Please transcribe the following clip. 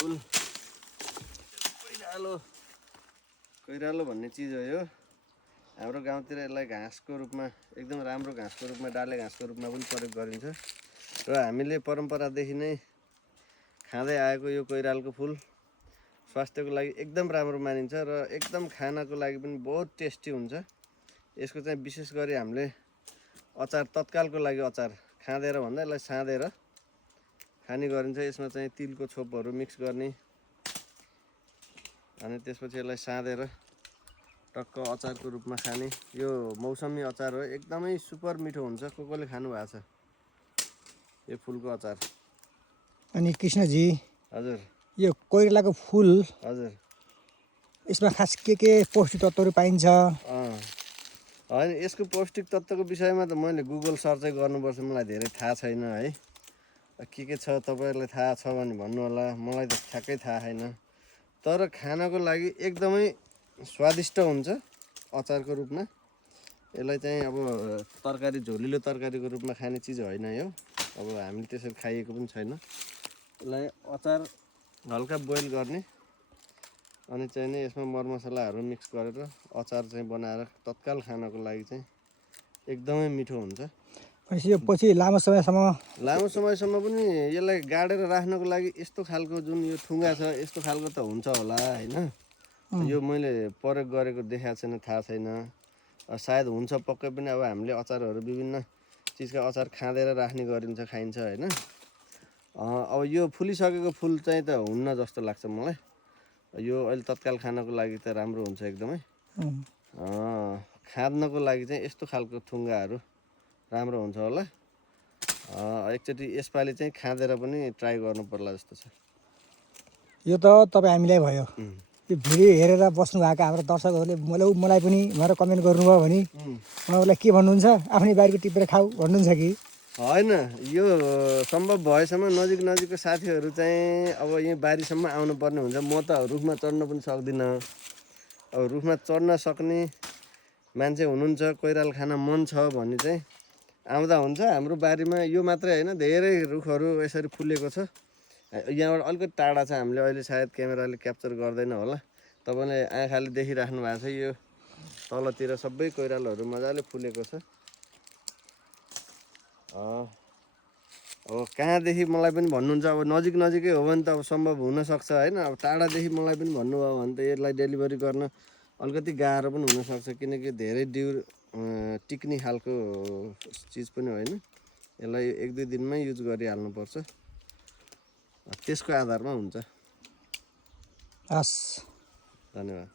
फुल कोइरालो भन्ने चिज हो यो। हाम्रो गाउँतिर यसलाई घाँसको रूपमा एकदम राम्रो घाँसको रूपमा डाले घाँसको रूपमा पनि प्रयोग गरिन्छ र हामीले परम्परादेखि नै खाँदै आएको यो कोइरालोको फुल स्वास्थ्यको लागि एकदम राम्रो मानिन्छ र एकदम खानको लागि पनि बहुत टेस्टी हुन्छ। यसको चाहिँ विशेष गरी हामीले अचार तत्कालको लागि अचार खाँदेर भन्दा यसलाई साँदेर खाने गरिन्छ। यसमा चाहिँ तिलको छोपहरू मिक्स गर्ने अनि त्यसपछि यसलाई साँदेर टक्क अचारको रूपमा खाने। यो मौसमी अचार हो, एकदमै सुपर मिठो हुन्छ। कोले खानु भएको छ यो फुलको अचार? अनि कृष्णजी, हजुर, यो कोइरालाको फुल हजुर, यसमा खास के पौष्टिक तत्त्वहरू पाइन्छ? होइन, यसको पौष्टिक तत्त्वको विषयमा त मैले गुगल सर्चै गर्नुपर्छ, मलाई धेरै थाहा छैन है। के छ तपाईँहरूलाई थाहा छ भने भन्नु होला, मलाई त ठ्याक्कै थाहा छैन। तर खानको लागि एकदमै स्वादिष्ट हुन्छ अचारको रूपमा। यसलाई चाहिँ अब तरकारी झोलिलो तरकारीको रूपमा खाने चिज होइन यो, अब हामीले त्यसरी खाइएको पनि छैन। यसलाई अचार हल्का बोइल गर्ने अनि चाहिँ नि यसमा मरमसलाहरू मिक्स गरेर अचार चाहिँ बनाएर तत्काल खानको लागि चाहिँ एकदमै मिठो हुन्छ। यो पछि लामो समयसम्म पनि यसलाई गाडेर राख्नको लागि यस्तो खालको जुन यो ठुङ्गा छ यस्तो खालको त हुन्छ होला होइन। यो मैले प्रयोग गरेको देखाएको छैन, थाहा छैन, सायद हुन्छ पक्कै पनि। अब हामीले अचारहरू विभिन्न चिजका अचार खाँदेर राख्ने गरिन्छ, खाइन्छ होइन। अब यो फुलिसकेको फुल चाहिँ त हुन्न जस्तो लाग्छ मलाई। यो अहिले तत्काल खानको लागि त राम्रो हुन्छ एकदमै। खाँद्नको लागि चाहिँ यस्तो खालको ठुङ्गाहरू राम्रो हुन्छ होला। एकचोटि यसपालि चाहिँ खाँदेर पनि ट्राई गर्नु पर्ला जस्तो छ। यो त तपाईँ हामीलाई भयो, यो भिडियो हेरेर बस्नु भएको हाम्रो दर्शकहरूले मलाई पनि भनेर कमेन्ट गर्नुभयो भने उहाँहरूलाई के भन्नुहुन्छ? आफ्नै बारीको टिपेर खाऊ भन्नुहुन्छ कि? होइन, यो सम्भव भएसम्म नजिकको साथीहरू चाहिँ अब यहीँ बारीसम्म आउनुपर्ने हुन्छ। म त रुखमा चढ्न पनि सक्दिनँ। अब रुखमा चढ्न सक्ने मान्छे हुनुहुन्छ, कोइरालो खान मन छ भने चाहिँ आउँदा हुन्छ। हाम्रो बारीमा यो मात्रै होइन, धेरै रुखहरू यसरी फुलेको छ। यहाँबाट अलिकति टाढा छ, हामीले अहिले सायद क्यामेराले क्याप्चर गर्दैन होला। तपाईँले आँखाले देखिराख्नु भएको छ, यो तलतिर सबै कोइरालोहरू मजाले फुलेको छ। अब कहाँदेखि मलाई पनि भन्नुहुन्छ, अब नजिकै हो भने त अब सम्भव हुनसक्छ होइन। अब टाढादेखि मलाई पनि भन्नुभयो भने त यसलाई डेलिभरी गर्न अलिकति गाह्रो पनि हुनसक्छ, किनकि धेरै टिक्ने खालको चिज पनि होइन। यसलाई 1-2 दिनमै युज गरिहाल्नुपर्छ, त्यसको आधारमा हुन्छ। हस्, धन्यवाद।